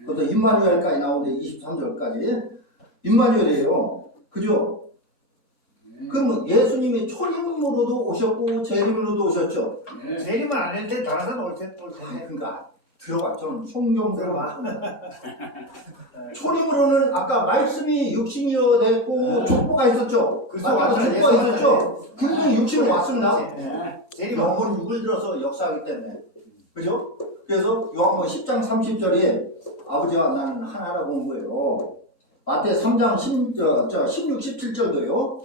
그것도 임마누엘까지 나오는데 23절까지 임마누엘이에요. 그죠? 그러면 예수님이 초림으로도 오셨고 재림으로도 오셨죠. 재림은 안 했는데 다른 올 텐데. 그러니까 들어가 저는 성경 들어가. 초림으로는 아까 말씀이 육신이어 됐고 족보가 있었죠. 족보가 있었죠. 그분은 육신으로 왔습니다. 영은 육을 들어서 역사하기 때문에. 그죠? 그래서 요한복음 10장 30절에 아버지와 나는 하나라고 온 거예요. 마태 3장 16, 17절도요.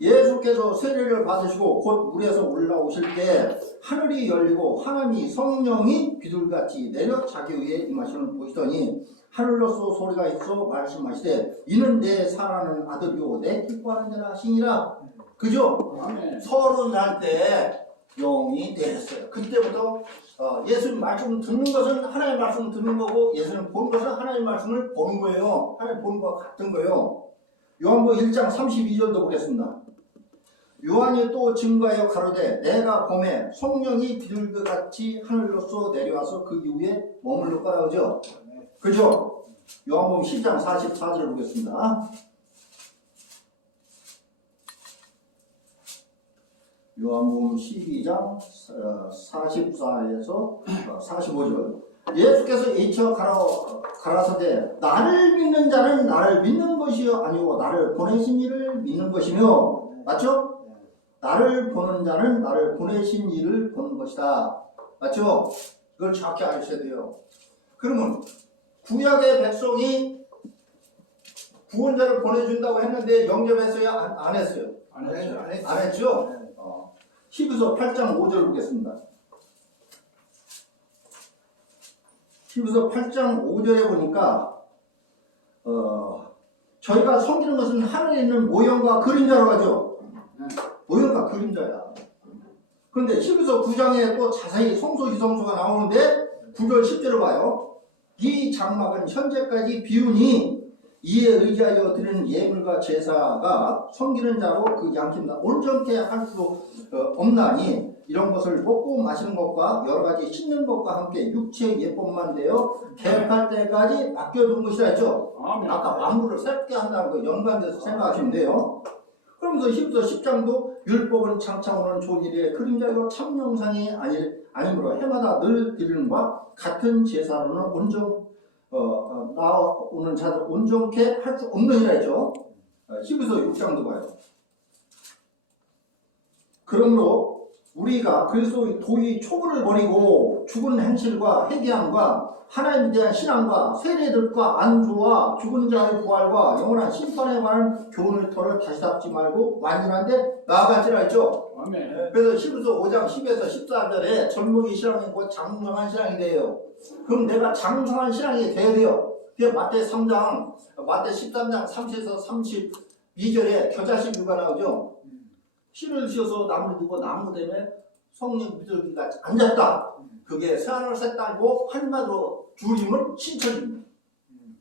예수께서 세례를 받으시고 곧 물에서 올라오실 때 하늘이 열리고 하나님이 성령이 비둘같이 내려 자기 위에 임하시는 보시더니 하늘로서 소리가 있어 말씀하시되 이는 내 사랑하는 아들이요 내 기뻐하는 자라 하시니라. 그죠? 서른 살 때 영이 되었어요. 그때부터 예수님 말씀 듣는 것은 하나님의 말씀을 듣는 거고 예수님 보는 것은 하나님의 말씀을 보는 거예요. 하나님 보는 것과 같은 거예요. 요한복음 1장 32절도 보겠습니다. 요한이 또 증거하여 가로되 내가 봄에 성령이 비둘기같이 하늘로서 내려와서 그 이후에 머물러 거라 그죠? 그죠? 요한복음 10장 44절을 보겠습니다. 요한복음 12장 44에서 45절 예수께서 이쳐 가라사대 나를 믿는 자는 나를 믿는 것이 아니고 나를 보내신 이를 믿는 것이며 맞죠? 나를 보는 자는 나를 보내신 이를 보는 것이다. 맞죠? 그걸 정확히 아셔야 돼요. 그러면 구약의 백성이 구원자를 보내준다고 했는데 영접했어요? 안 했어요? 안 했죠. 안 했죠? 히브리서 8장 5절 보겠습니다. 히브리서 8장 5절에 보니까 저희가 섬기는 것은 하늘에 있는 모형과 그림자라고 하죠. 모형과 그림자야. 그런데 히브리서 9장에 또 자세히 성소지성소가 나오는데 9절 10절을 봐요. 이 장막은 현재까지 비우니 이에 의지하여 드리는 예물과 제사가 섬기는 자로 그 양심다 온전케 할 수 없나니 이런 것을 먹고 마시는 것과 여러 가지 씻는 것과 함께 육체의 예법만 되어 개입할 때까지 맡겨둔 것이라 했죠. 아까 만물을 새롭게 한다는 거 연관돼서 생각하시면 돼요. 그러면서 히브리서 10장도 율법은 장차 오는 좋은 일의 그림자요 참영상이 아니므로 해마다 늘 드리는과 같은 제사로는 나오는 자들 온전케 할 수 없느니라 했죠. 히브리서 6장도 봐요. 그러므로 우리가 그리스도의 도의 초부를 버리고 죽은 행실과 회개함과 하나님에 대한 신앙과 세례들과 안수와 죽은 자의 부활과 영원한 심판에 관한 교훈을 털어 다시 잡지 말고 완전한데 나아갈지라 했죠. 그래서 히브리서 5장 10에서 14절에 젊은이 신앙이 곧 장성한 신앙이 돼요. 그럼 내가 장성한 신앙이 돼야 돼요. 그게 마태 13장 30에서 32절에 겨자씨 뷰가 나오죠. 씨를 씌워서 나무를 두고 나무 때문에 성령 비둘기가 앉았다. 그게 새하늘 새 땅이고 한마디로 주님은 신천입니다.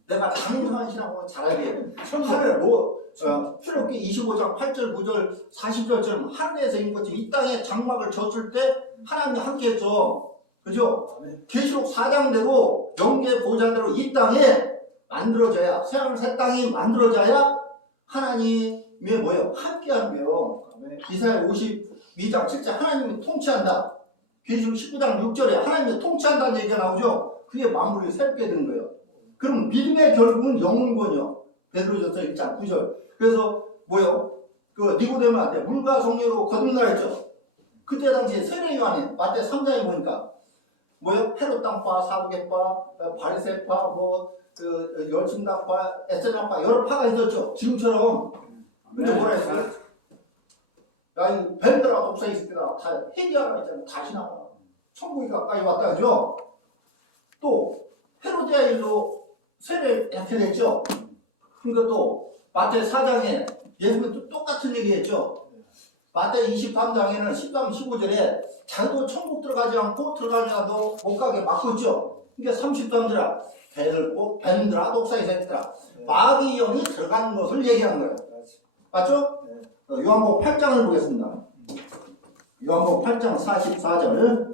내가 장성한 신앙으로 자라야 돼. 하늘 출애굽기 25장 8절 9절 40절처럼 하늘에서 인 것처럼 이 땅에 장막을 졌을 때 하나님이 함께했죠. 그죠? 계시록 4장대로 영계 보좌대로 이 땅에 만들어져야 새하늘 새 땅이 만들어져야 하나님의 뭐예요? 함께하는 거예요. 이사야 52장 7절 하나님이 통치한다. 계시록 19장 6절에 하나님이 통치한다는 얘기가 나오죠. 그게 만물이 새롭게 된 거예요. 그럼 믿음의 결국은 영혼권이요. 베드로전서 1장 9절. 그래서 뭐요? 그 니고데모한테 물과 성령으로 거듭나라 했죠. 그때 당시에 세례 요한이 마태 3장에 보니까 뭐요? 헤롯 땅파, 사두개파, 바리새파, 그 열심당파, 에세당파 여러 파가 있었죠. 지금처럼. 근데 뭐라 했어요? 야, 이 뱀들아 독사 있을 때다 다 회개하라 했잖아요. 다시 나와. 천국이 가까이 왔다 그죠? 또 헤로디아 일로 세례 이렇게 됐죠. 그러니까 또 마태 4장에 예수님도 똑같은 얘기했죠. 마태 23장에는 13, 15절에 자기도 천국 들어가지 않고 들어가려도 못 가게 막고 있죠. 그러니까 33절에 뱀들아 독사의 새끼들아 마귀 영이 들어가는 것을 얘기하는 거예요. 맞죠? 요한복음 8장을 보겠습니다. 요한복음 8장 44절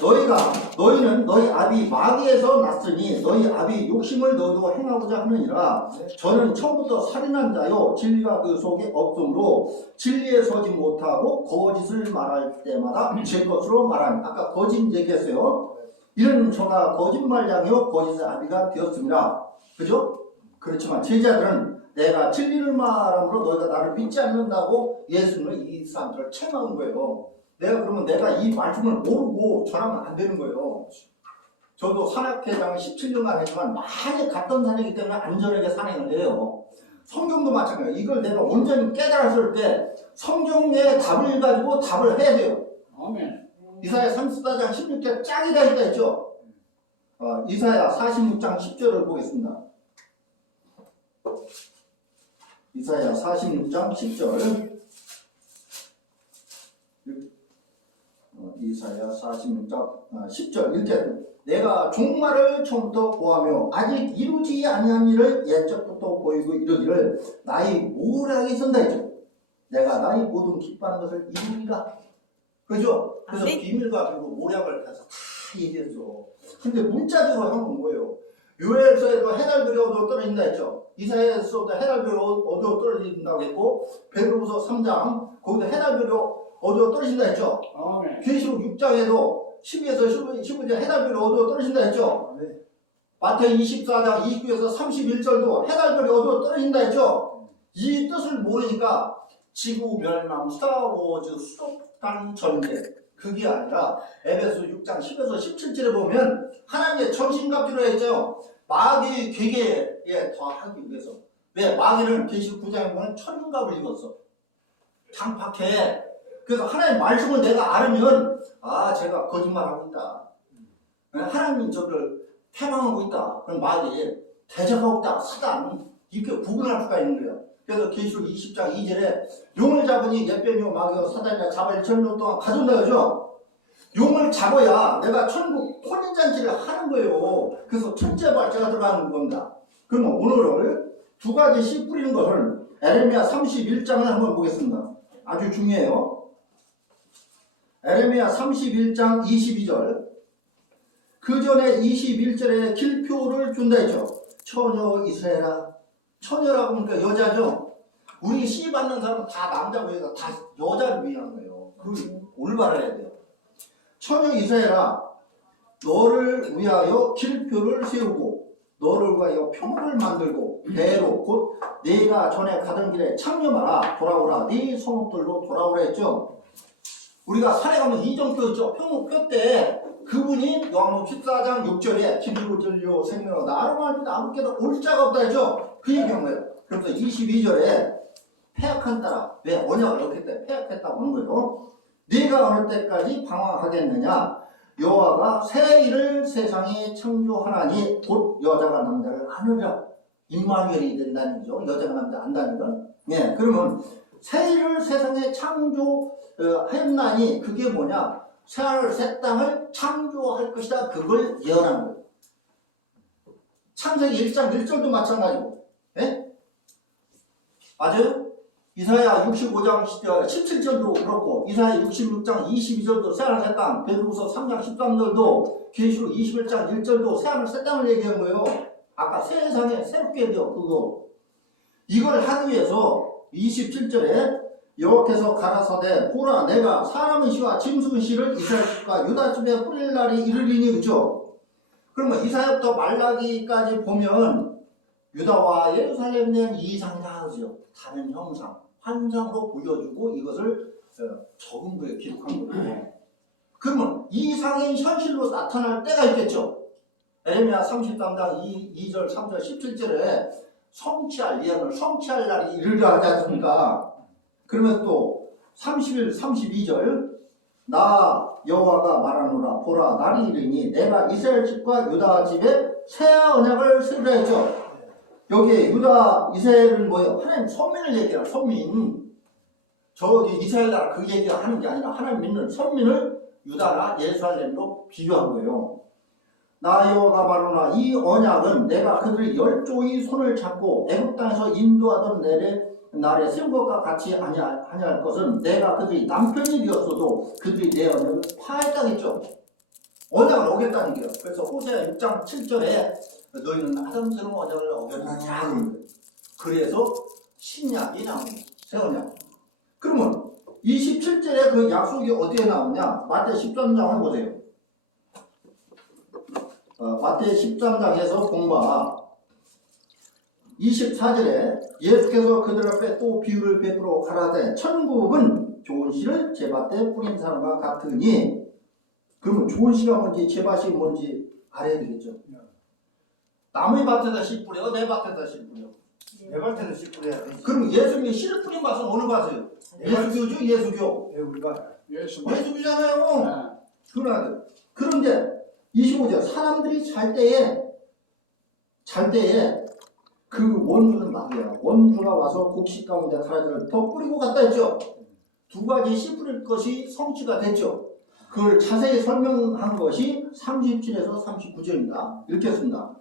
너희는 너희 아비 마귀에서 났으니 너희 아비 욕심을 너희도 행하고자 하느니라. 저는 처음부터 살인한 자요 진리가 그 속에 없으므로 진리에 서지 못하고 거짓을 말할 때마다 제 것으로 말하니. 아까 거짓 얘기했어요. 이런 저가 거짓말장이요 거짓의 아비가 되었습니다. 그죠? 그렇지만 제자들은 내가 진리를 말함으로 너희가 나를 믿지 않는다고 예수님을 이 사람들을 책망한 거예요. 그러면 내가 이 말씀을 모르고 전하면 안 되는 거예요. 저도 산악회장을 17년간 했지만 많이 갔던 산이기 때문에 안전하게 산행을 해요. 성경도 마찬가지예요. 이걸 내가 온전히 깨달았을 때 성경의 답을 가지고 답을 해야 돼요. 아멘. 이사야 34장 16절 짝이 다 있다 했죠. 이사야 46장 10절을 보겠습니다. 이사야 46장 10절. 이사야 46장 10절 이렇게 내가 종말을 처음부터 보하며 아직 이루지 아니한 일을 옛적부터 보이고 이르기를 나의 모략이 선다 했죠. 내가 나의 모든 기뻐하는 것을 이루리라. 그죠? 그래서 비밀과 그리고 모략을 해서 다 얘기했어. 근데 문자적으로 하는 뭐예요? 요엘서에도 해달들이 어두워 떨어진다 했죠. 이사야에서도 해달들이 어두워 떨어진다고 했고 베드로후서 3장 거기도 해달들이 어두워 떨어진다 했죠. 아멘. 계시록 6장에도 12에서 15절 해달별이 어두워 떨어진다 했죠. 마태오 24장 29에서 31절도 해달별이 어두워 떨어진다 했죠. 이 뜻을 모르니까 지구 멸망, 스타워즈, 수족관 전쟁 그게 아니라 에베소 6장 10에서 17절에 보면 하나님의 정신갑주로 했죠. 마귀의 괴계에 더하기 위해서. 왜? 마귀는 계시록 9장에 보면 천인갑을 입었어. 장팍해. 그래서 하나님의 말씀을 내가 알으면 제가 거짓말하고 있다. 하나님이 저를 패망하고 있다. 그럼 마귀 대적하고 있다. 사단 이렇게 구분할 수가 있는 거예요. 그래서 계시록 20장 2절에 용을 잡으니 옛뱀이요 마귀요 사단이야 잡아 1,000년 동안 가둔다 그죠? 용을 잡아야 내가 천국 혼인잔치를 하는 거예요. 그래서 첫째 발자가 들어가는 겁니다. 그러면 오늘은 두 가지씩 뿌리는 것을 에레미야 31장을 한번 보겠습니다. 아주 중요해요. 에레미야 31장 22절. 그 전에 21절에 길표를 준다 했죠. 처녀 이스라엘아. 처녀라고 하니까 여자죠. 우리 시 받는 사람은 다 남자고 여자 다 여자를 위한 거예요. 그 올바라야 돼요. 처녀 이스라엘아, 너를 위하여 길표를 세우고 너를 위하여 표를 만들고 배로 곧 네가 전에 가던 길에 창념하라. 돌아오라. 네 성읍들로 돌아오라 했죠. 우리가 산에 가면 이정표 있죠. 표 때 그분이 요한복음 14장 6절에 길이고 진리요 생명으로 나로 말미암아 아무께도 올 자가 없다 했죠. 그 얘기한 거예요. 그래서 22절에 패역한 따라 왜 언약을 넣기 때문에 패역했다고 하는 거예요. 네가 어느 때까지 방황하겠느냐. 여호와가 새 일을 세상에 창조하나니 곧 여자가 남자를 하느라. 임마누엘이 된다는 거죠. 여자가 남자 안다는 건. 예, 그러면 새 일을 세상에 창조했나니 그게 뭐냐? 새하늘 새 땅을 창조할 것이다. 그걸 예언한 거예요. 창세기 1장 1절도 마찬가지고. 예? 맞아요? 이사야 65장 17절도 그렇고 이사야 66장 22절도 새하늘 새 땅, 베드로후서 3장 13절도 계시록 21장 1절도 새하늘 새 땅을 얘기한 거예요. 아까 세상에 새롭게 돼요. 그거. 이걸 하기 위해서 27절에 여호와께서 가라사대 보라 내가 사람의 씨와 짐승의 씨를 이스라엘 집과 유다 집에 뿌릴 날이 이르리니 그죠? 그러면 이사야부터 말라기까지 보면 유다와 예루살렘에 대한 이상이다 그죠? 다른 형상, 환상으로 보여주고 이것을 적은 거에 기록한 거예요. 그러면 이상이 현실로 나타날 때가 있겠죠? 에레미야 33장 2절 3절 17절에 성취할 예언을 성취할 날이 이르리라 하지 않습니까? 그러면 또 31, 32절 나 여호와가 말하노라 보라 날이 이르니 내가 이스라엘 집과 유다 집에 새 언약을 세우라 했죠. 여기에 유다 이스라엘은 뭐예요? 하나님 선민을 얘기해요. 선민. 저기 이스라엘 나라 그 얘기를 하는 게 아니라 하나님 믿는 선민을 유다나 예루살렘으로 비유한 거예요. 나 여호와가 말하노라 이 언약은 내가 그들의 열조의 손을 잡고 애굽 땅에서 인도하던 날에 세운 것과 같이 아니할 것은 내가 그들이 남편이 되었어도 그들이 내 언약을 파했다겠죠. 언약을 어겼다는 거예요. 그래서 호세아 6장 7절에 너희는 아담스러운 언약을 어겼느냐 그런 거예요. 그래서 신약이 나옵니다. 새 언약. 그러면 27절에 그 약속이 어디에 나오냐? 마태 13장을 보세요. 마태 13장에서 공부하 24절에 예수께서 그들 앞에 또 비유를 베풀어 가라사대 천국은 좋은 씨를 제밭에 뿌린 사람과 같으니 그러면 좋은 씨가 뭔지 제밭이 뭔지 알아야 되겠죠. 남의 밭에다 씨 뿌려 내 밭에다 씨 뿌려. 내 밭에도 씨 뿌려야 돼. 그럼 예수님이 씨를 뿌린 밭은 어느 밭이에요? 예수교죠 예수교. 우리가 예수교잖아요. 그런데 25절 사람들이 잘 때에 그 원주는 막이야. 원주가 와서 곡식 가운데 가라지를 더 뿌리고 갔다 했죠. 두 가지 씨 뿌릴 것이 성취가 됐죠. 그걸 자세히 설명한 것이 37에서 39절입니다. 읽겠습니다.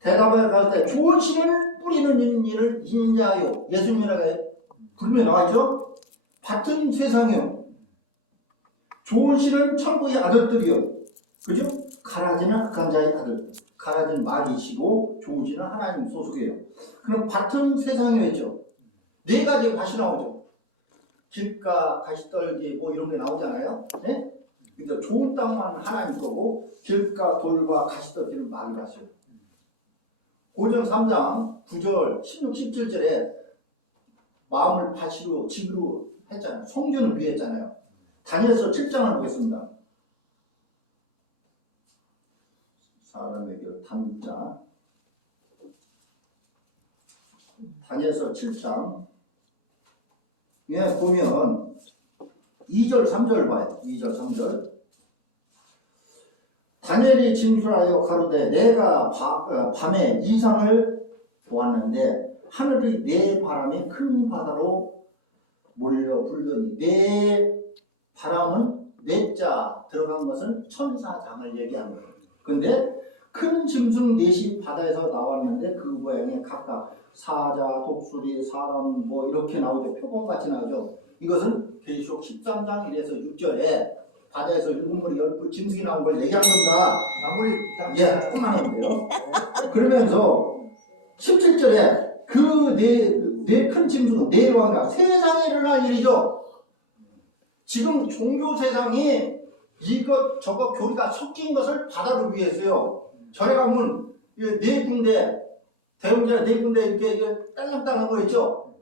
대답을 할 때 좋은 씨를 뿌리는 일을 인자요. 예수님이라고 부르며 나와있죠. 밭은 세상이요. 좋은 씨는 천국의 아들들이요. 그죠? 가라지는 악한 자의 아들. 가라지는 마귀시고 좋은 씨는 하나님 소속이에요. 그럼 밭은 세상이었죠. 네 가지 밭이 나오죠. 길가, 가시떨기 뭐 이런 게 나오잖아요. 네? 근데 좋은 땅만 하나님 거고 길가, 돌과 가시떨기는 마귀 밭이에요. 고전 3장 9절, 16, 17절에 마음을 밭으로 집으로 했잖아요. 성전을 위해 했잖아요. 다니엘서 7장을 보겠습니다. 사람에게 담자 다니엘서 7장 예 보면 2절 3절 봐요. 2절 3절 다니엘이 진술하여 가로되 내가 밤에 이상을 보았는데 하늘이 네 바람이 큰 바다로 몰려 불더니 네 바람은 넷자 들어간 것은 천사장을 얘기하는 거예요. 근데 큰 짐승 넷이 바다에서 나왔는데 그 모양이 각각 사자, 독수리, 사람 뭐 이렇게 나오죠. 표범같이 나오죠. 이것은 계시록 13장 1에서 6절에 바다에서 일곱 머리 열 짐승이 나온 걸 얘기한 겁니다. 나물이 예, 조금만 하면 돼요. 그러면서 17절에 그 네 큰 짐승은 네 왕이라 세상에 일어날 일이죠. 지금 종교 세상이 이것 저것 교리가 섞인 것을 바다로 위해서요. 절에 가면 네 군데 대웅전에 네 군데 이렇게 딸랑딸랑한 거 있죠.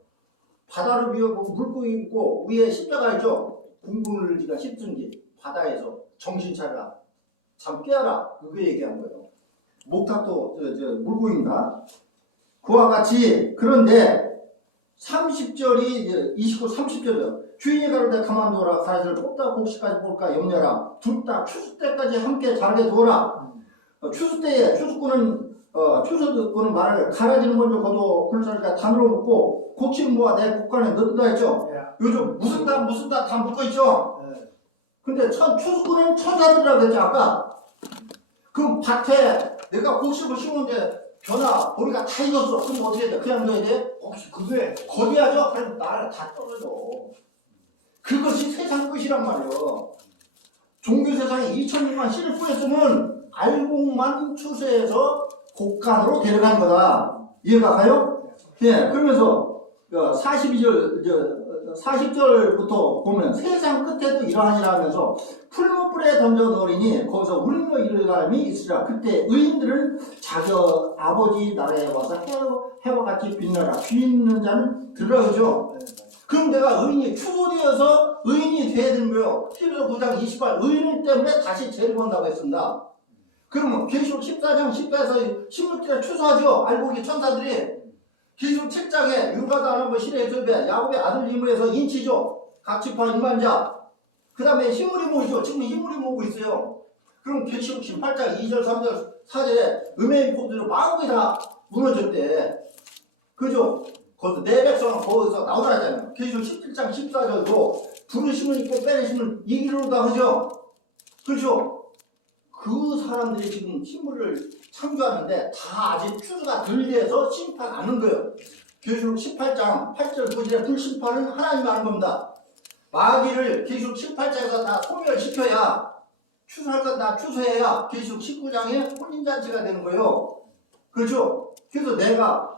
바다를 위해 물고기 있고 위에 십자가 있죠. 궁금을지가 십순지 바다에서 정신 차려라. 잠 깨어라. 그거 얘기한 거예요. 목탁도 물고기인가? 그와 같이 그런데 30절이 29, 30절이요. 주인이 가로되 가만두어라. 가라지를 뽑다 곡식까지 볼까 염려라. 둘 다 추수 때까지 함께 자라게 두어라. 추수 때에 추수꾼은 말을 가라지는 먼저 거둬 굴러니까 단으로 묶고 곡식 모아 내 곡간에 넣는다 했죠. 요즘 무슨 다 묶어 있죠. 근데 추수꾼은 천사들이라고 했죠 아까. 그럼 밭에 내가 곡식을 심었는데 변화 보리가 다 익었어. 그럼 어떻게 돼? 그냥 넣어야 돼? 혹시 그거에 거둬야죠. 그럼 나라 다 떨어져. 그것이 세상 끝이란 말이에요. 종교 세상에 2000년만 씨를 뿌렸으면 알곡만 추수해서 곡간으로 데려간 거다. 이해가 가요? 예, 그러면서 40절부터 보면 세상 끝에도 이러하니라 하면서 풀무불에 던져 넣으리니 거기서 울며 이를 사람이 있으리라. 그때 의인들은 자기 아버지 나라에 와서 해와 같이 빛나라. 귀 있는 자는 들으라죠. 그럼 내가 의인이 추구되어서 의인이 돼야 되는 거예요. 히브리서 9장 28 의인 때문에 다시 죄를 본다고 했습니다. 그러면 계시록 14장 14에서 16절에 추수하죠. 알곡이 천사들이. 계시록 7장에 율가도 안 하고 시내의 절배 야곱의 아들 이물에서 인치죠. 각지파 임만자. 그 다음에 흰물이 모이죠. 지금 흰물이 모으고 있어요. 그럼 계시록 18장 2절 3절 4절에 음행이 포도주 마음이 다 무너졌대. 그죠? 거기서 내 백성은 거기서 나오라잖아요. 계시록 17장 14절도 부르심을 입고 빼내심을 이기로다 하죠. 그렇죠? 그 사람들이 지금 힘을 창조하는데 다 아직 추수가 덜 돼서 심판 안 하는 거예요. 계시록 18장 8절 9절에 불심판은 하나님이 하는 겁니다. 마귀를 계시록 18장에서 다 소멸시켜야 취소해야 계시록 19장에 혼인잔치가 되는 거예요. 그렇죠? 그래서 내가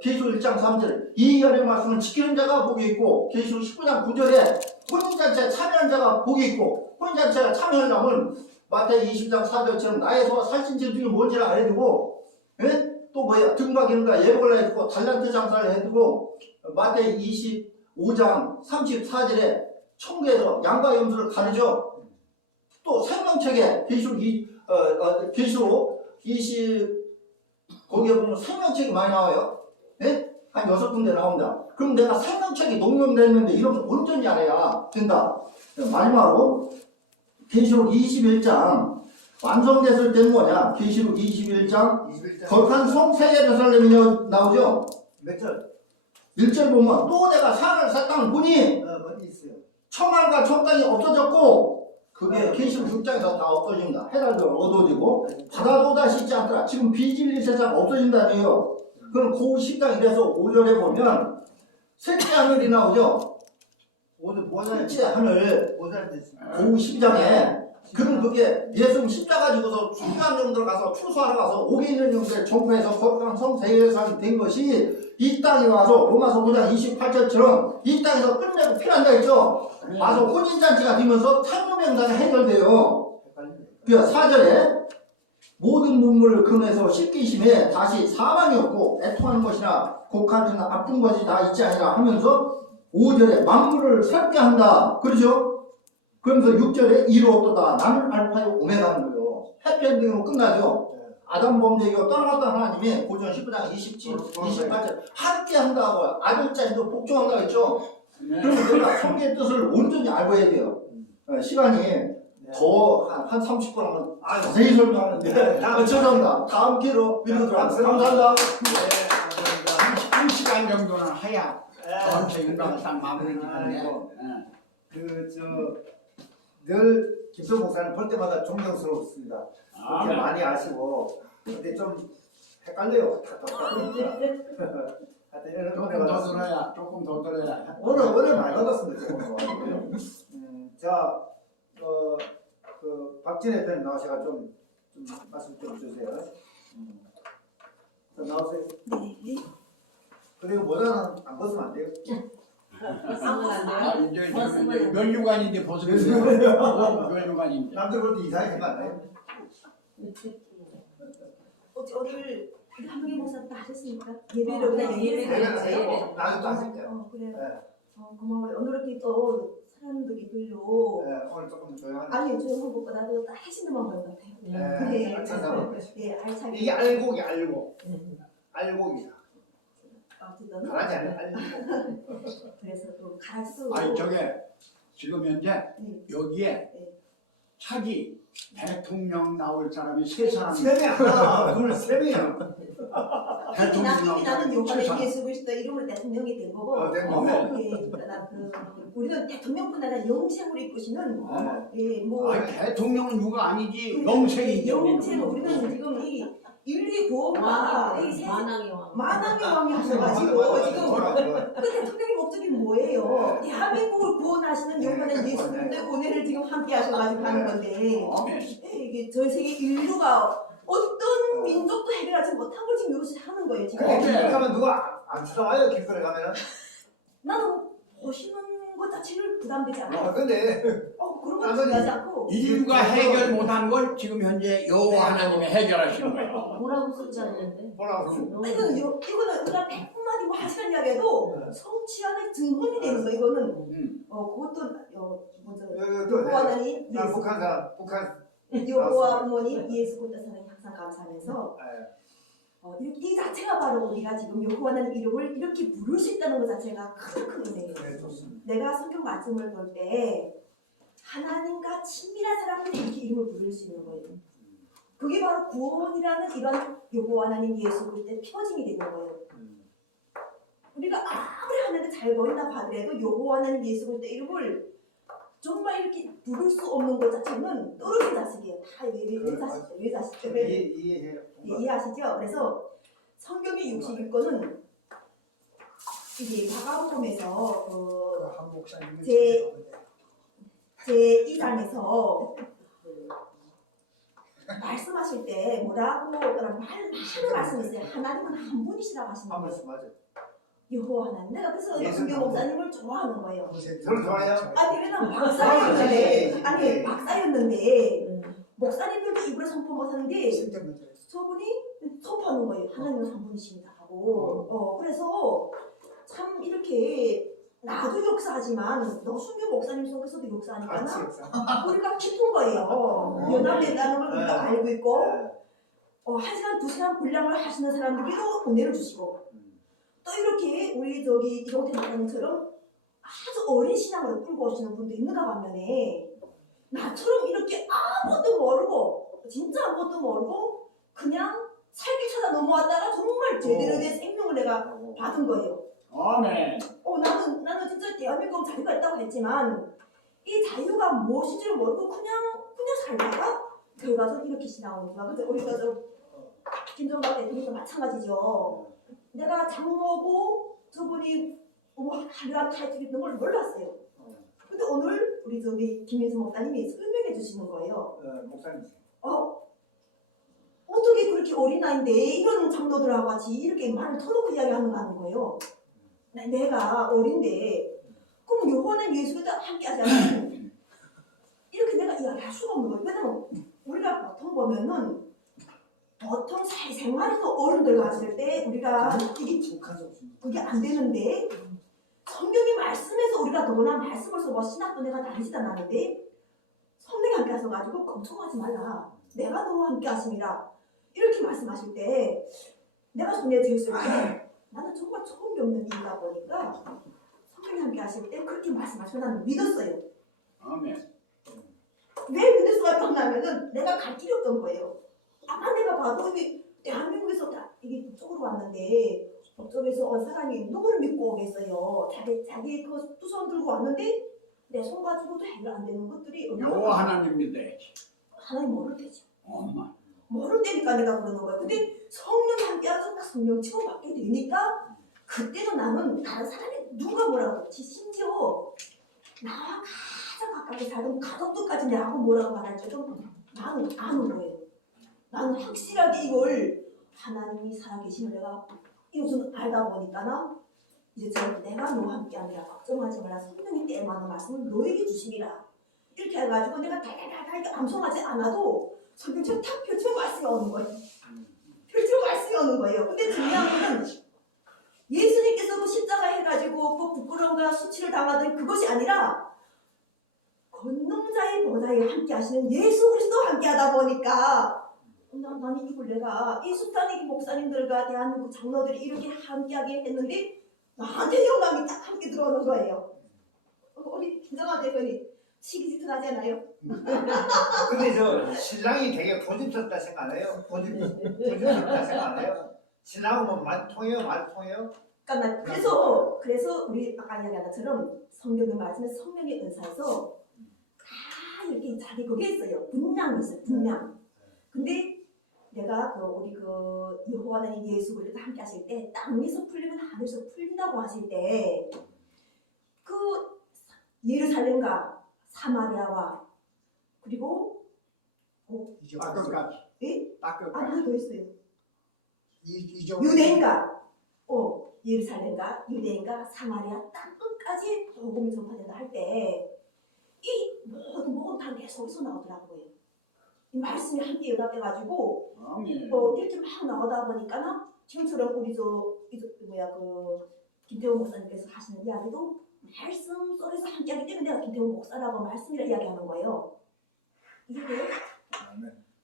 계시록 1장 3절 이 열의 말씀을 지키는 자가 복이 있고 계시록 19장 9절에 혼인잔치에 참여한 자가 복이 있고 혼인잔치에 참여하려면 마태이 20장 4절처럼 나의 소와 살찐질 중에 뭔지를 알아두고 또 뭐야 등박이는가 예복을 해두고 달란트 장사를 해두고 마태이 25장 34절에 청구에서 양과 염소를 가르죠. 또 생명책에 계시록 20 거기에 보면 생명책이 많이 나와요. 네? 한 6군데 나옵니다. 그럼 내가 생명책이 농명됐는데 이런 거 온전히 알아야 된다. 마지막으로 계시록 21장 완성됐을 때는 뭐냐? 계시록 21장 거룩한 성 새 예루살렘이 나오죠. 몇 절? 1절 보면 또 내가 산을 새 땅을 보니 어디 있어요? 청하과 청땅이 없어졌고 그게 계시록 6장에서 다 없어집니다. 해달도 어두워지고 바다도 다시 있지 않더라. 지금 비질리 세상 없어진다네요. 그럼 고 10장 이래서 5절에 보면 셋째 하늘이 나오죠. 오늘 뭐잘 셋째 하늘 됐습니다. 고 10장에 그럼 그게 예수님 십자가 지고서 중요한 영들 가서 추수하러 가서 옥에 있는 영들을 정부해서 거룩한 성 세계사람이 된 것이 이 땅에 와서 로마서 5장 28절처럼 이 땅에서 끝내고 필요한다 했죠. 와서 혼인잔치가 되면서 창조명단이 해결돼요. 그래서 4절에 모든 눈물을 금에서 씻기 심해 다시 사망이 없고 애통하는 것이나 곡하는 아픈 것이 다 있지 아니라 하면서 5절에 만물을 새롭게 한다. 그러죠? 그러면서 6절에 이로 어떠다. 나는 알파요 오메가는 거예요. 해피엔딩으로 끝나죠. 아담 범죄기로 떠나갔던 하나님이 고전 19장 27, 28절 함께 한다고 아들자인도 복종한다고 했죠. 그러면 우리가 성경의 뜻을 온전히 알고 해야 돼요. 시간이 더 한 30분 하면 자세히 설명하는데 죄송합니다. 다음 기회로 밀어드리도록 하겠습니다. 감사합니다. 한 시간 정도는 해야 전체 윤곽을 딱 마무리 짓는데 늘 김성 목사님 볼 때마다 존경스럽습니다. 그렇게 네. 많이 아시고 근데 좀 헷갈려요. 조금 더 들어야 오늘 많이 얻었습니다. 자, 박진혜 편 나오셔가 좀 말씀 좀 주세요. 자, 나오세요. 네. 그리고 모자는 안 벗으면 안 돼요. 이제 면류관인데 벗으세요. 면류관인데. 남들 볼 때 이상하게 만나요. 오늘 한국의 목사 다 하셨습니까? 예배를 그냥 예배를 나도 또 하실게요. 그래요. 네. 고마워요. 오늘 이렇게 또 사람들이 별로 네, 오늘 조금 조용한. 아니요 조용한 것보다도 다 하시는 방법 같아요. 네, 찾아보고. 알차게. 이게 알곡이 알곡이다. 어쨌든 잘하지 않아요? 알곡. 그래서 또 갈수. 아니 저게 지금 현재 네. 여기에 네. 차기 대통령 나올 사람이 세 사람. 세 명이야. 오늘 세 명이야. 나중에 나는 요한의 세상. 예수 그리스도 이름으로 대통령이 된 거고. 된 거고. 우리는 대통령뿐 아니라 영생으로 이끄시는 뭐 아니 대통령은 누가 아니지 영생이지. 영생 우리는 지금 이 인류의 구원과 이 세상 만왕의 왕. 만왕의 왕이 하셔가지고 지금 그 대통령의 목적이 뭐예요? 대한민국을 구원하시는 영원한 예수 그리스도의 은혜를 지금 함께 하셔가지고 하는 건데 아멘. 이게 전 세계 인류가 어떤 민족도 해결하지 못한 걸 지금 이것이 하는 거예요 지금. 그래. 길거리 가면 누가 안 찾아와요? 길거리 가면은. 나는 보시는 것 자체를 부담되지 않아요. 근데 그런 건 중요하지 않고 인류가 해결 못한 걸 지금 현재 여호와 하나님이 해결하시는 거예요. 뭐라고 쓰지 않는데? 뭐라고? 이거는 우리가 100마디 뭐 1시간 이야기해도 성취 안에 증언이 되는 거 이거는 그것도 먼저 여호와 하나님 예수 북한 사람 북한. 여호와 부모님 예수 그리스도 사랑에 항상 감사하면서 이 자체가 바로 우리가 지금 여호와 하나님 이름을 이렇게 부를 수 있다는 것 자체가 큰 은혜예요. 네, 좋습니다. 내가 성경 말씀을 볼 때 하나님과 친밀한 사람들이 이렇게 이름을 부를 수 있는 거예요. 그게 바로 구원이라는 이런 여호와 하나님 예수 그리스도의 표징이 되는 거예요. 우리가 아무리 하나님을 잘 보인다고 하더라도 여호와 하나님 예수 그리스도의 이름을 정말 이렇게 부를 수 없는 것 자체는 떨어진 자식이에요. 다 외자식들. 이해하시죠? 그래서 성경의 61권은 이게 마가복음에서 제 2장에서 말씀하실 때 뭐라고 그런 많은 말씀이세요. 하나님은 한 분이시라고 하시는 한 거예요. 말씀 맞아요. 여호와 하나님. 내가 그래서 예수 성경 목사님을 좋아하는 거예요. 저를 좋아해요? 아니 왜냐면 박사였는데 아니 네. 박사였는데 목사님들도 이불에 선포 못하는데 쓸데없는 소리. 저분이 선포하는 거예요. 하나님은 한 분이십니다 하고. 그래서 참 이렇게 나도 역사하지만 노순교 목사님 속에서도 역사하니까 같이 역사. 우리가 기쁜 거예요. 연합된다는 걸 우리가 네. 알고 있고 네. 1시간 2시간 분량을 하시는 사람들도 은혜를 주시고 또 이렇게 우리 저기 이동태 목사님처럼 아주 어린 신앙을 끌고 오시는 분도 있는가 반면에 나처럼 이렇게 아무것도 모르고 진짜 아무것도 모르고 그냥 살기 찾아 넘어왔다가 정말 제대로 된 생명을 내가 받은 거예요. 아멘. 나는 진짜 대한민국 자유가 있다고 했지만 이 자유가 무엇인지를 모르고 그냥 살다가 결과적으로 이렇게 신앙을 구하. 근데 우리가 좀 김정박 대통령도 마찬가지죠. 내가 장로고 저분이 화려한 타이틀이 있는 걸 몰랐어요. 근데 오늘 우리 저기 김인수 목사님이 설명해 주시는 거예요. 목사님. 어떻게 그렇게 어린 나이인데 이런 장로들하고 같이 이렇게 말을 터놓고 이야기하는 거예요. 내가 어린데 그럼 요거는 예수가 함께 하지 않으면 이렇게 내가 이야기할 수가 없는 거예요. 왜냐면 우리가 보통 보면은 보통 사회생활에서 어른들 갔을 때 우리가 이게 그게 안 되는데 성경이 말씀에서 우리가 더구나 말씀을 써봐 신학도 내가 다르지도 않았는데 성령이 함께 하셔가지고 걱정하지 말라 내가 너와 함께 하심이라 이렇게 말씀하실 때 내가 손에 들었을 때 나는 정말 처음 겪는 일이다 보니까 성령이 함께 하실 때 그렇게 말씀하시고 나는 믿었어요. 아멘. 왜 믿을 수밖에 없냐면은 내가 갈 길이 없던 거예요. 아까 내가 봐도 이게 대한민국에서 이게 북쪽으로 왔는데 북쪽에서 사람이 누구를 믿고 오겠어요. 자기 그 두 손 들고 왔는데 내 손 가지고도 해결 안 되는 것들이 여호와 하나님 믿어야지. 하나님 모를 때죠. 엄마. 모를 때니까 내가 그러는 거예요. 근데 성령이 함께하서 딱 성령 치고받게 되니까 그때도 나는 다른 사람이 누가 뭐라고 그렇지 심지어 나와 가장 가깝게 살던 가족들까지 내하고 뭐라고 말할지도 나는 아는 거예요. 나는 확실하게 이걸 하나님이 살아계심을 내가 이것은 알다 보니까 이제 내가 너와 함께하니라 걱정하지 말라 성령이 때에 맞는 말씀을 너에게 주시리라 이렇게 해가지고 내가 달달달달 이렇게 암송하지 않아도 성경처럼 탁 펼치고 말씀이 오는 거예요. 펼치고 말씀이 오는 거예요. 근데 중요한 거는 예수님께서 그 십자가 해가지고 그 부끄러움과 수치를 당하던 그것이 아니라 권능자의 보좌에 함께 하시는 예수 그리스도와 함께 하다 보니까 나는 이걸 내가 이 수타니기 목사님들과 대한민국 장로들이 이렇게 함께하게 했는데 나한테 영감이 딱 함께 들어오는 거예요. 우리 김정아 대표님 시기짓하지 않아요? 근데 저 신랑이 되게 고집스럽다 생각 안 해요? 고집스럽다 생각 안 해요? 신랑은 뭐 말 통해요? 말 통해요? 그러니까 나 그래서 우리 아까 이야기한 것처럼 성경의 말씀에 성령의 은사에서 다 이렇게 자기 그게 있어요. 분량이 있어요. 분량. 근데 내가 우리 여호와 하나님 예수 그리스도 함께 하실 때 땅에서 풀리면 하늘에서 풀린다고 하실 때 그 예루살렘과 사마리아와 그리고 딱 끝까지. 예? 딱 끝까지. 하나 더 있어요. 이 정도. 유대인과 예루살렘과 유대인과 사마리아 땅 끝까지 복음이 전파된다 할 때 이 모든 다 내 속에서 나오더라고요. 이 말씀이 함께 연합돼가지고 아멘. 이렇게 막 나오다 보니까 지금처럼 우리 김태훈 목사님께서 하시는 이야기도 말씀 속에서 함께하기 때문에 내가 김태훈 목사라고 말씀이라 이야기하는 거예요. 이게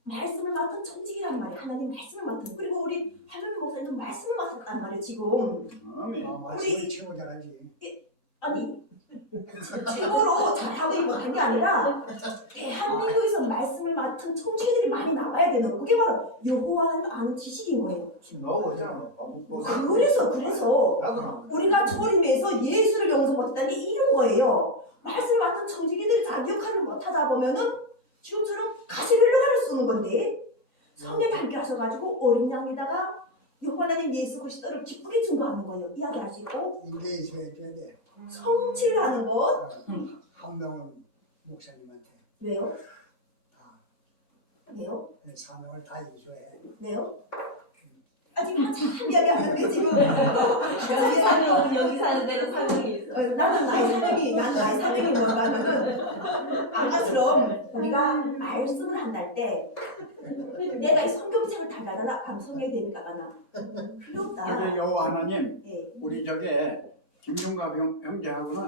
말씀을 맡은 천직이란 말이에요. 하나님 말씀을 맡은. 그리고 우리 할머니 목사님은 말씀을 맡았단 말이에요. 지금 아멘. 우리 최고 잘하지. 아니 최고로 잘하고 있는 게 아니라 대한민국에서 말씀을 맡은 청지기들이 많이 나와야 되는 거. 그게 바로 여호와를 아는 지식인 거예요. 지금 나오고 있잖아. 그래서 나도 나오고. 우리가 초림에서 예수를 영성 못했다는 게 이런 거예요. 말씀을 맡은 청지기들이 자기 역할을 못하다 보면은 지금처럼 가시 흘러가를 쓰는 건데 성령이 함께 하셔가지고 어린 양에다가 여호와 하나님 예수 그리스도를 기쁘게 증거하는 거예요. 이야기할 수 있고 인계에서 해줘야 돼. 성취를 하는 것. 한 명은 목사님한테. 왜요? 다 왜요? 사명을 다 이줘야 해. 왜요? 아직 한참 이야기하는데 지금 여기 사는 여기 사는 대로 사명이 있어. 나는 나의 사명이 뭔가 하면은 아까처럼 우리가 말씀을 한달 때 내가 이 성경책을 달달하다 감성해야 되니까 나 필요 없다. 저기 여호와 하나님, 예. 우리 저게 김종갑 형제하고는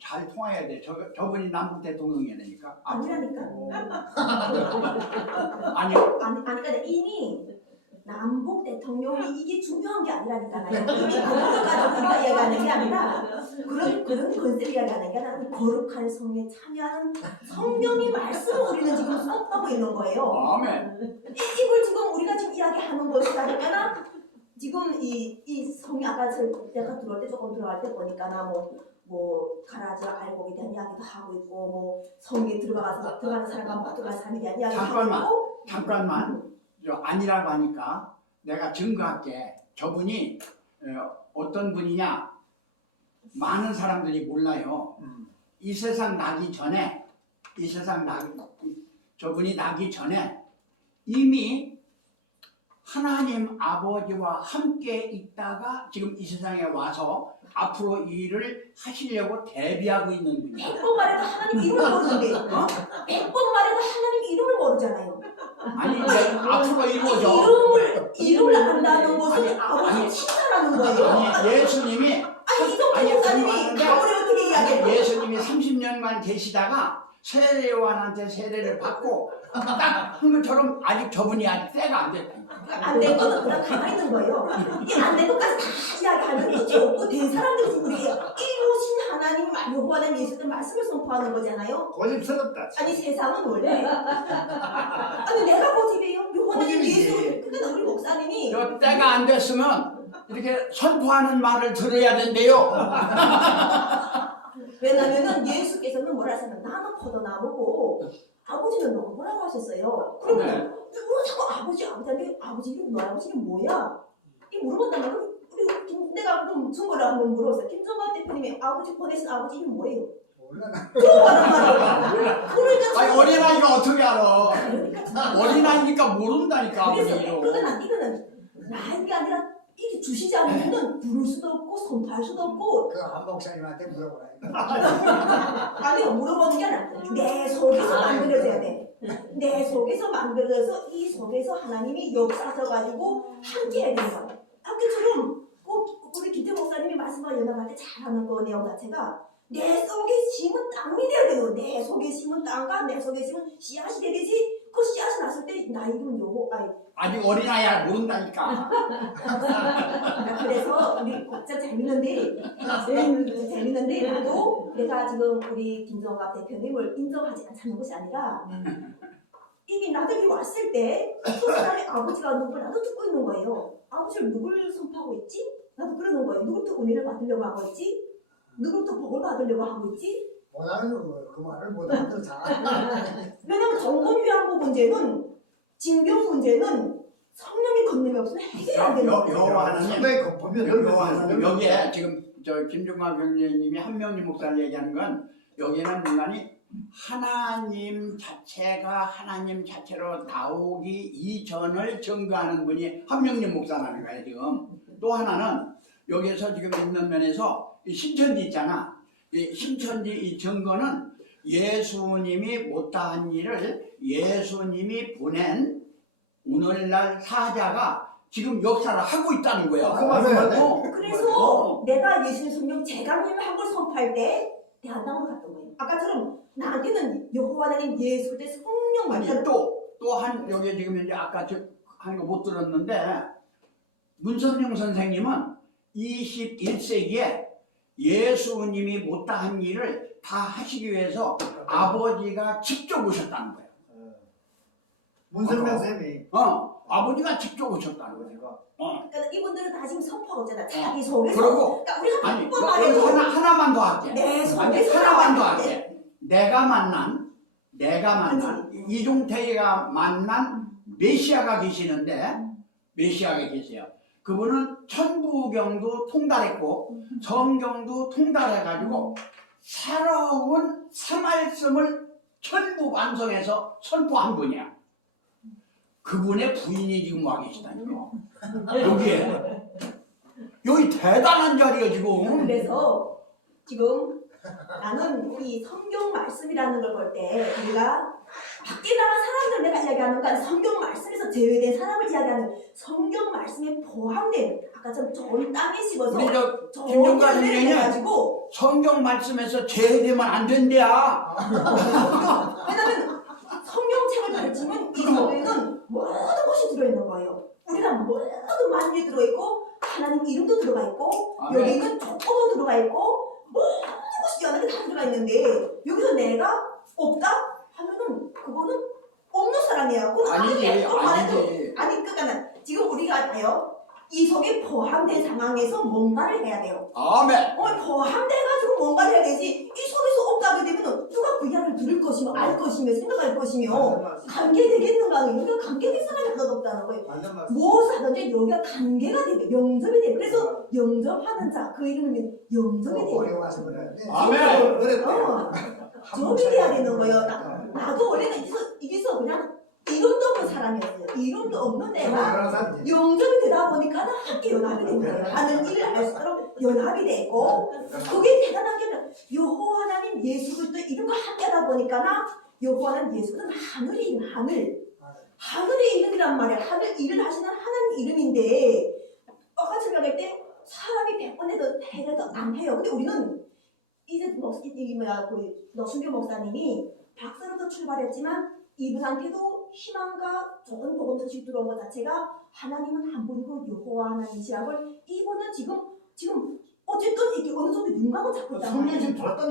잘 통해야 돼. 저분이 남북 대통령이 되니까. 아니라니까. 아니, 그러니까 이미 남북 대통령이 이게 중요한 게 아니라니까. 이미 그거를 가지고 우리가 이야기하는 게 아니라 그런 컨셉 이야기하는 게 아니라 거룩한 성령에 참여하는 성령의 말씀을 우리는 지금 수업하고 있는 거예요. 아멘. 이걸 지금 우리가 지금 이야기하는 것이라니까 지금 이 성이 아까 내가 들어올 때 조금 들어갈 때 보니까 나 뭐 가라지 알곡에 대한 이야기도 하고 있고 뭐 성에 들어가는 사람과 못 들어가는 사람에 대한 이야기도 하고 있고 잠깐만. 저 아니라고 하니까 내가 증거할게. 저분이 어떤 분이냐? 많은 사람들이 몰라요. 이 세상 나기 전에 저분이 나기 전에 이미 하나님 아버지와 함께 있다가 지금 이 세상에 와서 앞으로 이 일을 하시려고 대비하고 있는 분이야. 100번 말해도 하나님 이름을 모르는데 100번 말해도 하나님 이름을 모르잖아요. 아니 앞으로 이루어져. 이름을 안다는 것은 아버지 친사라는 거예요. 아니 예수님이 이종태 목사님이 아무리 어떻게 이야기해도 예수님이 30년만 계시다가 세례요한한테 세례를 받고 딱 한 것처럼 아직 저분이 아직 때가 안 됐다. 안 된 거는 그냥 가만히 있는 거예요. 이게 안 된 것까지 다 이야기하는 끝이 없고 된 사람들이 지금 우리 이루신 하나님 여호와는 예수의 말씀을 선포하는 거잖아요. 고집스럽다. 아니 세상은 원래 아니 내가 고집이에요. 여호와는 예수 그러니까 우리 목사님이 저 때가 안 됐으면 이렇게 선포하는 말을 들어야 된대요. 왜냐면은 예수께서는 뭐라 하셨냐면 나는 포도나무고 아버지는 농부라고 하셨어요. 그러면 네. 왜 자꾸 아버지한테 아버지 이름 너희 아버지 이름 뭐야? 이 물어본다면 내가 좀 증거를 한번 물어봤어요. 김종관 대표님이 아버지 보내신 아버지 이름 뭐예요? 몰라 나. 그거 말한 말이에요. 그러니까 아니 어린아이가 어떻게 알아? 그러니까 어린아이니까 모른다니까. 그래서 아버지 이름. 이거는 나인 게 아니라 이게 주시지 않으면 부를 수도 없고 선포할 수도 없고 그한 목사님한테 물어보라. 아니요 물어보는 게 아니라 내 속에서 만들어져야 돼. 내 속에서 만들어져서 이 속에서 하나님이 역사하셔가지고 함께 해야 되는 거예요. 아까처럼 우리 기태 목사님이 말씀과 연합할 때 잘하는 그 내용 자체가 내 속에 심은 땅이 돼야 돼요. 내 속에 심은 땅과 내 속에 심은 씨앗이 돼야 되지. 그 씨앗이 났을 때 나 이름 아직 어린아이야 모른다니까. 그래서 우리 진짜 재밌는데 나도 내가 지금 우리 김정갑 대표님을 인정하지 않는 것이 아니라 이게 나들이 왔을 때 그 사람의 아버지가 누굴 나도 듣고 있는 거예요. 아버지를 누굴 선포하고 있지? 나도 그러는 거예요. 누구부터 은혜를 받으려고 하고 있지? 누구부터 복을 받으려고 하고 있지? 못하는 거 그 말을 못하는 다. 왜냐면 정권위안부 문제는 징병 문제는 성령의 권능이 없으면 해결이 안 되는 거예요. 여호와 하나님. 상당히 겁보면 여호와 하나님. 여기에 지금 저 김종관 병님이 한명님 목사를 얘기하는 건 여기에는 문간이 하나님 자체가 하나님 자체로 나오기 이전을 증거하는 분이 한명님 목사라는 거예요 지금. 또 하나는 여기에서 지금 있는 면에서 이 신천지 있잖아. 이 신천지 이 증거는 예수님이 못다한 일을 예수님이 보낸 오늘날 사자가 지금 역사를 하고 있다는 거야. 그 말씀하네. 그래서 내가 예수님 성령 제갈림을 한 걸 선포할 때 대한당으로 갔던 거예요. 아까처럼 나한테는 여호와 하나님 예수 때 성령 아니 말씀 또 한 여기 지금 이제 아까 하는 거 못 들었는데 문선영 선생님은 21세기에 예수님이 못다한 일을 다 하시기 위해서 아버지가 직접 오셨다는 거예요. 문선명 쌤이 아버지가 직접 오셨다는 거예요. 그러니까 이분들은 다 지금 선포하고 있잖아. 자기 속에서. 그리고 그러니까 우리가 아니 몇번 여기서 말해도 하나만 더 할게. 내 아니 속에서 하나만 더 나왔는데 할게. 내가 만난 이종태가 만난 메시아가 계시는데 메시아가 계세요. 그분은 천부경도 통달했고 성경도 통달해가지고 새로운 새말씀을 전부 완성해서 선포한 분이야. 그분의 부인이 지금 와 계시다니까. 여기에. 여기 대단한 자리야 지금. 그래서 지금 나는 이 성경 말씀이라는 걸 볼 때 우리가 밖에 나간 사람들 내가 이야기하는 건 성경 말씀에서 제외된 사람을 이야기하는 성경 말씀에 포함된 아까 좀 좋은 땅에 심어서 우리 저 좋은 김종관 열매를 선생님 내가지고 성경 말씀에서 제외되면 안 된대야. 왜냐면 성경책을 펼치면 이 속에는 모든 것이 들어있는 거예요. 우리랑 모든 만일이 들어있고 하나님 이름도 들어가 있고 아멘. 여기는 조건도 들어가 있고 모든 것이 연하게 다 들어가 있는데 여기서 내가 없다 하면은 그거는 없는 사람이야. 그건 아니지, 또 말해도 아니지. 아니 그러니까 지금 우리가 봐요. 이 속에 포함된 상황에서 뭔가를 해야 돼요. 아멘. 포함돼가지고 뭔가를 해야 되지. 이 속에서 없다게 되면 누가 그 이야기를 들을 것이며 알 것이며 생각할 것이며 맞는 말씀. 관계되겠는가? 여기가 관계될 사람이 하나도 없다는 거예요. 맞는 말씀. 무엇을 하든지 여기가 관계가 되게 영접이 돼요. 그래서 영접하는 자 그 이름은 영접이 돼요. 어려워서 그러는데 아멘. 접이 돼야 되는 거예요. 나도 원래는 이게서 그냥 이름도 없는 사람이었어요. 이름도 없는 애가 영접이 되다 보니까 함께 연합이 된 거예요. 하는 일을 할수록 연합이 되고 그게 대단한 게 여호와 하나님 예수 그리스도 이름과 함께 하다 보니까 여호와 하나님 예수는 하늘의 이름 하늘의 이름이란 말이야. 하늘 일을 하시는 하나님 이름인데 똑같이 생각할 때 사람이 100번 해도 해도 안 해요. 근데 우리는 이제 너순교 목사님이 박사로도 출발했지만 이분한테도 희망과 좋은 복음 소식 들어온 것 자체가 하나님은 한 분이고 여호와 하나님이시라고 이분은 지금 어쨌든 이게 어느 정도 윤곽을 잡고 있단 말이에요. 성령 지금 돌았던